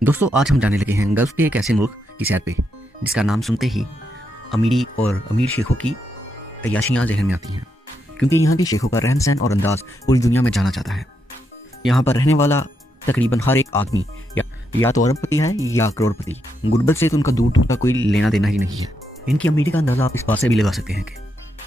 दोस्तों आज हम जाने लगे हैं गल्फ के एक ऐसे मुल्क की सैर पे जिसका नाम सुनते ही अमीरी और अमीर शेखों की अय्याशियाँ जहन में आती हैं, क्योंकि यहाँ के शेखों का रहन सहन और अंदाज पूरी दुनिया में जाना जाता है। यहाँ पर रहने वाला तकरीबन हर एक आदमी या तो अरबपति है या करोड़पति। गुर्बत से तो उनका दूर दूर का कोई लेना देना ही नहीं है। इनकी अमीरी का अंदाज़ा आप इस बात से भी लगा सकते हैं कि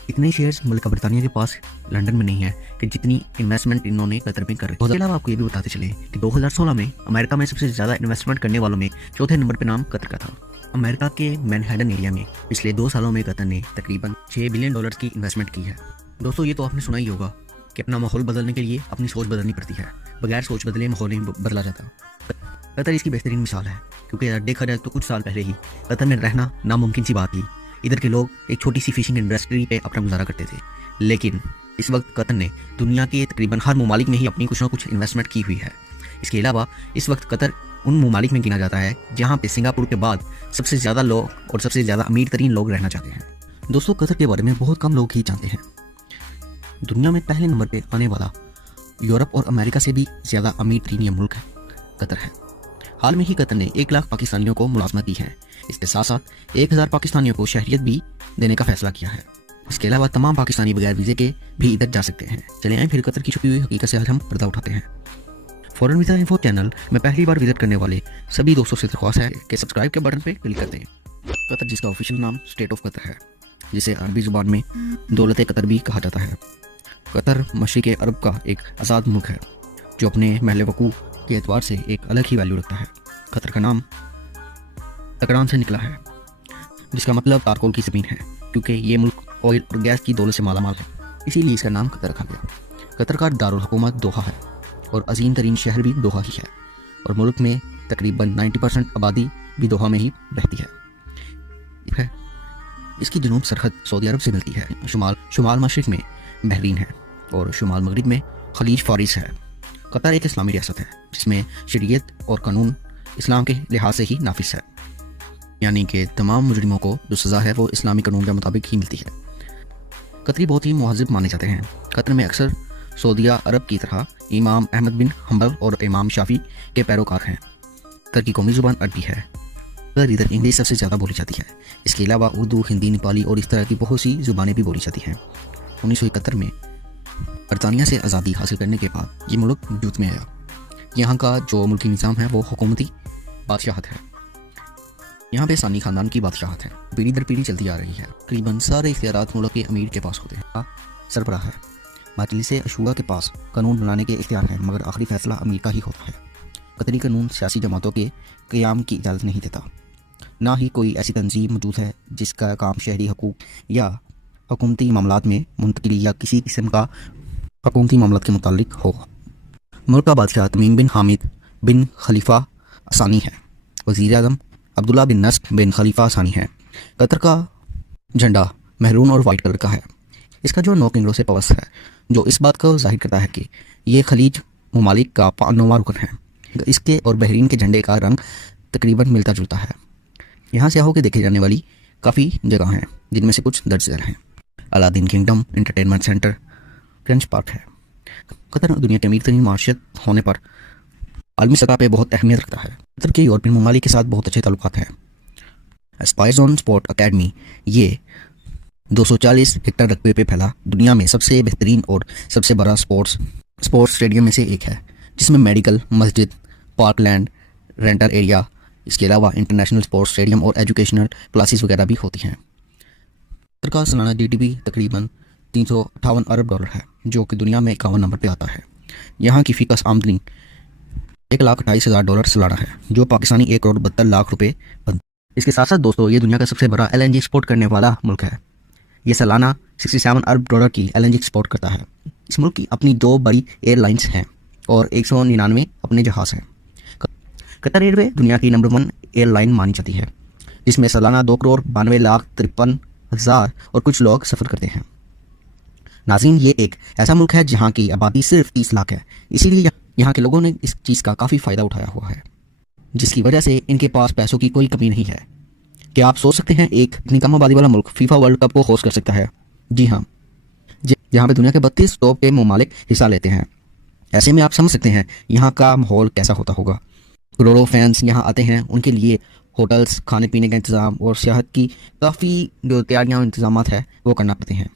इतने शेयर्स मुल्क बरतानिया के पास लंदन में नहीं है कि जितनी इन्वेस्टमेंट इन्होंने कतर में कर रखी है। इसके अलावा आपको ये भी बताते चले कि 2016 में अमेरिका में सबसे ज़्यादा इन्वेस्टमेंट करने वालों में चौथे नंबर पर नाम कतर का था। अमेरिका के मैनहट्टन एरिया में पिछले 2 सालों में कतर ने तकरीबन $6 बिलियन की इन्वेस्टमेंट की है। दोस्तों ये तो आपने सुना ही होगा कि अपना माहौल बदलने के लिए अपनी सोच बदलनी पड़ती है, बगैर सोच बदले माहौल नहीं बदला जाता। कतर इसकी बेहतरीन मिसाल है, क्योंकि अगर देखा जाए तो कुछ साल पहले ही कतर में रहना नामुमकिन सी बात थी। इधर के लोग एक छोटी सी फिशिंग इंडस्ट्री पे अपना गुजारा करते थे, लेकिन इस वक्त कतर ने दुनिया के तकरीबन हर ममालिक में ही अपनी कुछ ना कुछ इन्वेस्टमेंट की हुई है। इसके अलावा इस वक्त कतर उन ममालिक में गिना जाता है जहाँ पे सिंगापुर के बाद सबसे ज़्यादा लोग और सबसे ज़्यादा अमीर तरीन लोग रहना चाहते हैं। दोस्तों कतर के बारे में बहुत कम लोग ही जानते हैं। दुनिया में पहले नंबर पर आने वाला यूरोप और अमेरिका से भी ज़्यादा अमीर तरीन यह मुल्क है कतर है। हाल में ही कतर ने 1 लाख पाकिस्तानियों को मुलाजमत दी है। इसके साथ साथ 1000 पाकिस्तानियों को शहरियत भी देने का फैसला किया है। इसके अलावा तमाम पाकिस्तानी बगैर वीज़े के भी इधर जा सकते हैं। चले आए फिर कतर की छुपी हुई हकीकत से आज हम पर्दा उठाते हैं। फॉरेन वीज़ा इन्फो चैनल में पहली बार विजिट करने वाले सभी दोस्तों से दरख्वास्त है कि सब्सक्राइब के बटन पर क्लिक कर दें। कतर जिसका ऑफिशियल नाम स्टेट ऑफ कतर है, जिसे अरबी ज़ुबान में दौलत कतर भी कहा जाता है। कतर मशरिक़ अरब का एक आज़ाद मुल्क है जो अपने महल वकूफ़ के एतबार से एक अलग ही वैल्यू रखता है। कतर का नाम तकरान से निकला है, जिसका मतलब तारकोल की ज़मीन है, क्योंकि ये मुल्क ऑयल और गैस की दौलत से मालामाल है, इसीलिए इसका नाम कतर रखा गया। कतर का दारुल हुकूमत दोहा है और अजीम तरीन शहर भी दोहा ही है, और मुल्क में तकरीबन 90% आबादी भी दोहा में ही रहती है। इसकी जनूब सरहद सऊदी अरब से मिलती है। शुमाल मशरिक में बहरीन है और शुमाल मगरिब में खलीज फारिस है। कतर एक इस्लामी रियासत है जिसमें शरीयत और कानून इस्लाम के लिहाज से ही नाफिज है, यानी कि तमाम मुजरिमों को जो सज़ा है वो इस्लामी कानून के मुताबिक ही मिलती है। कतरी बहुत ही मुहज़्ज़ब माने जाते हैं। कतर में अक्सर सऊदिया अरब की तरह इमाम अहमद बिन हम्बल और इमाम शाफी के पैरोकार हैं। कतर की कौमी ज़ुबान अरबी है, पर इधर इंग्लिश सबसे ज़्यादा बोली जाती है। इसके अलावा उर्दू, हिंदी, नेपाली और इस तरह की बहुत सी ज़ुबानें भी बोली जाती हैं। 1971 में बरतानिया से आज़ादी हासिल करने के बाद ये मुल्क वजूद में आया। यहाँ का जो मुल्की निज़ाम है वो हुकूमती बादशाहत है। यहाँ पे सानी खानदान की बादशाहत है, पीढ़ी दर पीढ़ी चलती आ रही है। तकरीबन सारे इख्तियारात मुल्क के अमीर के पास होते हैं। सरबराह है, मजलिस अशूरा के पास कानून बनाने के इख्तियार हैं, मगर आखिरी फैसला अमीर का ही होता है। कतरी कानून सियासी जमातों के क़याम की इजाज़त नहीं देता। ना ही कोई ऐसी तंजीम मौजूद है जिसका काम शहरी हकूक़ या हुकूमती मामलात में मुंतकिली या किसी किस्म का हुकूमती मामलात के मुताल्लिक हो। मुल्क का बादशाह तमीम बिन हामिद बिन खलीफा सानी है। वज़ीर आज़म अब्दुल्ला बिन नस्र बिन खलीफा सानी है। कतर का झंडा महरून और वाइट कलर का है। इसका जो 9 किंगरों से पवस है, जो इस बात को जाहिर करता है कि ये खलीज ममालिक का 5वां रुकन है। इसके और बहरीन के झंडे का रंग तकरीबन मिलता जुलता है। यहाँ सियाहों के देखे जाने वाली काफ़ी जगह हैं, जिनमें से कुछ दर्ज झैल हैं। Aladdin kingdom, entertainment centre, crunch park है। कतर दुनिया की अमीर तरीन माशियत होने पर आलमी सतह पे बहुत अहमियत रखता है। कतर के यूरोपियन ममालिक के साथ बहुत अच्छे ताल्लुकात हैं। एस्पायर्स ऑन स्पोर्ट अकेडमी ये 240 हेक्टर रकबे पे फैला दुनिया में सबसे बेहतरीन और सबसे बड़ा स्पोर्ट्स स्टेडियम में से एक है, जिसमें मेडिकल, मस्जिद, पार्कलैंड, रेंटल एरिया, इसके अलावा इंटरनेशनल स्पोर्ट्स स्टेडियम और एजुकेशनल क्लासेस वगैरह भी होती हैं। कतर का सालाना GDP तकरीबन $358 अरब है, जो कि दुनिया में 51 नंबर पर आता है। यहाँ की फ़ीकस आमदनी $1,28,000 सालाना है, जो पाकिस्तानी 1,72,00,000 रुपये बनता है। इसके साथ साथ दोस्तों ये दुनिया का सबसे बड़ा LNG एक्सपोर्ट करने वाला मुल्क है। ये सालाना $67 अरब की LNG एक्सपोर्ट करता है। इस मुल्क की अपनी 2 बड़ी एयरलाइंस हैं और 199 अपने जहाज़ हैं। कतर एयरवे दुनिया की नंबर 1 एयरलाइन मानी जाती है, जिसमें सालाना 2,92,53,000 और कुछ लोग सफ़र करते हैं। नाज़रीन, ये एक ऐसा मुल्क है जहाँ की आबादी सिर्फ 30 लाख है, इसीलिए यहाँ के लोगों ने इस चीज़ का काफ़ी फ़ायदा उठाया हुआ है, जिसकी वजह से इनके पास पैसों की कोई कमी नहीं है। क्या आप सोच सकते हैं एक इतनी कम आबादी वाला मुल्क फीफा वर्ल्ड कप को होस्ट कर सकता है? जी हाँ, जहाँ पे दुनिया के 32 टॉप के ममालिक हिस्सा लेते हैं। ऐसे में आप समझ सकते हैं यहाँ का माहौल कैसा होता होगा। करोड़ों फैंस यहाँ आते हैं, उनके लिए होटल्स, खाने पीने का इंतज़ाम और सियाहत की काफ़ी जो तैयारियाँ और इंतजाम है वो करना पड़ते हैं।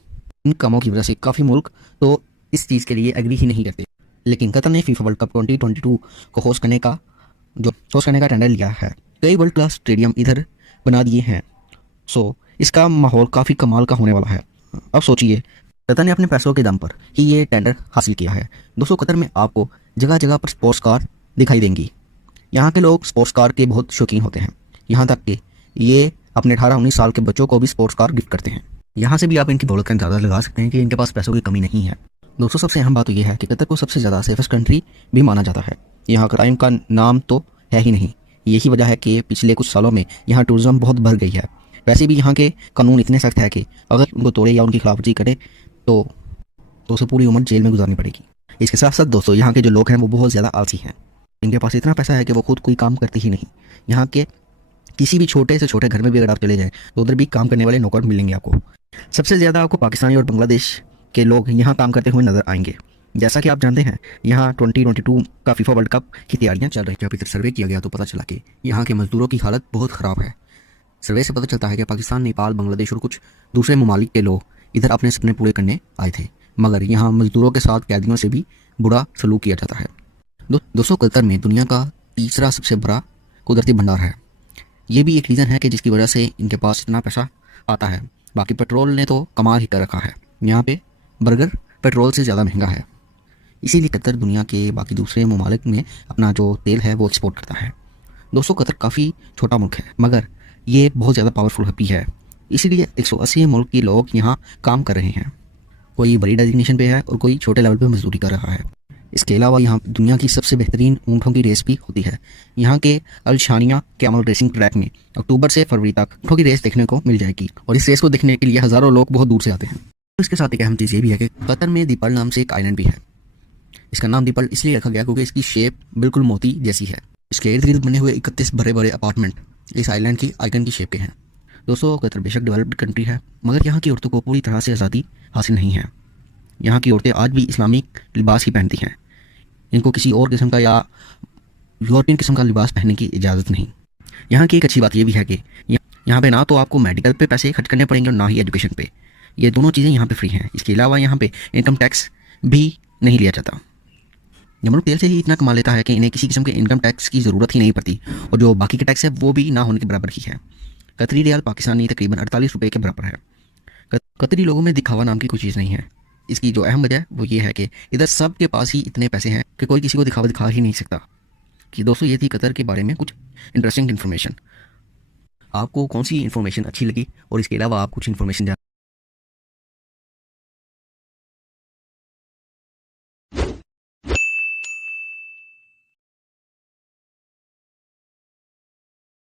इन कामों की वजह से काफ़ी मुल्क तो इस चीज़ के लिए एग्री ही नहीं करते। लेकिन कतर ने फीफा वर्ल्ड कप 2022 को होस्ट करने का टेंडर लिया है। कई वर्ल्ड क्लास स्टेडियम इधर बना दिए हैं। सो इसका माहौल काफ़ी कमाल का होने वाला है। अब सोचिए, कतर ने अपने पैसों के दम पर ही ये टेंडर हासिल किया है। दोस्तों, कतर में आपको जगह जगह पर स्पोर्ट्स कार दिखाई देंगी। यहाँ के लोग स्पोर्ट्स कार के बहुत शौकीन होते हैं, यहाँ तक कि ये अपने 18-19 साल के बच्चों को भी स्पोर्ट्स कार गिफ्ट करते हैं। यहाँ से भी आप इनकी दौलत का अंदाजा लगा सकते हैं कि इनके पास पैसों की कमी नहीं है। दोस्तों, सबसे अहम बात तो यह है कि कतर को सबसे ज़्यादा सेफेस्ट कंट्री भी माना जाता है। यहाँ क्राइम का नाम तो है ही नहीं। यही वजह है कि पिछले कुछ सालों में यहाँ टूरिज्म बहुत बढ़ गई है। वैसे भी यहाँ के कानून इतने सख्त है कि अगर उनको तोड़े या उनकी खिलाफवर्जी करे तो उसे पूरी उम्र जेल में गुजारनी पड़ेगी। इसके साथ साथ दोस्तों, यहाँ के जो लोग हैं वो बहुत ज़्यादा आलसी हैं। इनके पास इतना पैसा है कि वो खुद कोई काम करते ही नहीं। यहाँ के किसी भी छोटे से छोटे घर में भी अगर आप चले जाएं तो उधर भी काम करने वाले नौकर मिलेंगे आपको। सबसे ज़्यादा आपको पाकिस्तानी और बांग्लादेश के लोग यहाँ काम करते हुए नजर आएंगे। जैसा कि आप जानते हैं, यहाँ 2022 का फीफा वर्ल्ड कप की तैयारियां चल रही हैं। जब इधर सर्वे किया गया तो पता चला कि यहाँ के मजदूरों की हालत बहुत ख़राब है। सर्वे से पता चलता है कि पाकिस्तान, नेपाल, बांग्लादेश और कुछ दूसरे ममालिक के लोग इधर अपने सपने पूरे करने आए थे, मगर यहाँ मजदूरों के साथ कैदियों से भी बुरा सलूक किया जाता है। दोस्तों, कतर में दुनिया का तीसरा सबसे बड़ा कुदरती भंडार है। ये भी एक रीज़न है कि जिसकी वजह से इनके पास इतना पैसा आता है। बाकी पेट्रोल ने तो कमाल ही कर रखा है। यहाँ पे बर्गर पेट्रोल से ज़्यादा महंगा है। इसीलिए कतर दुनिया के बाकी दूसरे ममालिक में अपना जो तेल है वो एक्सपोर्ट करता है। दोस्तों, कतर काफ़ी छोटा मुल्क है, मगर ये बहुत ज़्यादा पावरफुल भी है। इसीलिए 180 मुल्क के लोग यहाँ काम कर रहे हैं। कोई बड़ी डेजिग्नेशन पे है और कोई छोटे लेवल पे मजदूरी कर रहा है। इसके अलावा यहाँ दुनिया की सबसे बेहतरीन ऊँटों की रेस भी होती है। यहाँ के अल-शानिया कैमल रेसिंग ट्रैक में अक्टूबर से फरवरी तक ऊँटों की रेस देखने को मिल जाएगी और इस रेस को देखने के लिए हज़ारों लोग बहुत दूर से आते हैं। तो इसके साथ एक अहम चीज़ ये भी है कि कतर में दीपल नाम से एक आइलैंड भी है। इसका नाम दीपल इसलिए रखा गया क्योंकि इसकी शेप बिल्कुल मोती जैसी है। इसके इर्द गिर्द बने हुए 31 बड़े बड़े अपार्टमेंट इस आइलैंड की आइकन की शेप के हैं। दोस्तों, कतर बेशक डेवलप्ड कंट्री है, मगर यहाँ की औरतों को पूरी तरह से आज़ादी हासिल नहीं है। यहाँ की औरतें आज भी इस्लामिक लिबास ही पहनती हैं। इनको किसी और किस्म का या यूरोपियन किस्म का लिबास पहनने की इजाज़त नहीं। यहाँ की एक अच्छी बात यह भी है कि यहाँ पे ना तो आपको मेडिकल पे पैसे खर्च करने पड़ेंगे और ना ही एजुकेशन पे। ये दोनों चीज़ें यहाँ पे फ्री हैं। इसके अलावा यहाँ पे इनकम टैक्स भी नहीं लिया जाता। यमन तेल से ही इतना कमा लेता है कि इन्हें किसी किस्म के इनकम टैक्स की ज़रूरत ही नहीं पड़ती, और जो बाकी के टैक्स है वो भी ना होने के बराबर ही है। कतरी रियाल पाकिस्तानी तकरीबन 48 रुपये के बराबर है। कतरी लोगों में दिखावा नाम की कोई चीज़ नहीं है। इसकी जो अहम वजह है वो ये है कि इधर सब के पास ही इतने पैसे हैं कि कोई किसी को दिखा ही नहीं सकता। कि दोस्तों, ये थी कतर के बारे में कुछ इंटरेस्टिंग इन्फॉर्मेशन। आपको कौन सी इन्फॉर्मेशन अच्छी लगी और इसके अलावा आप कुछ इन्फॉर्मेशन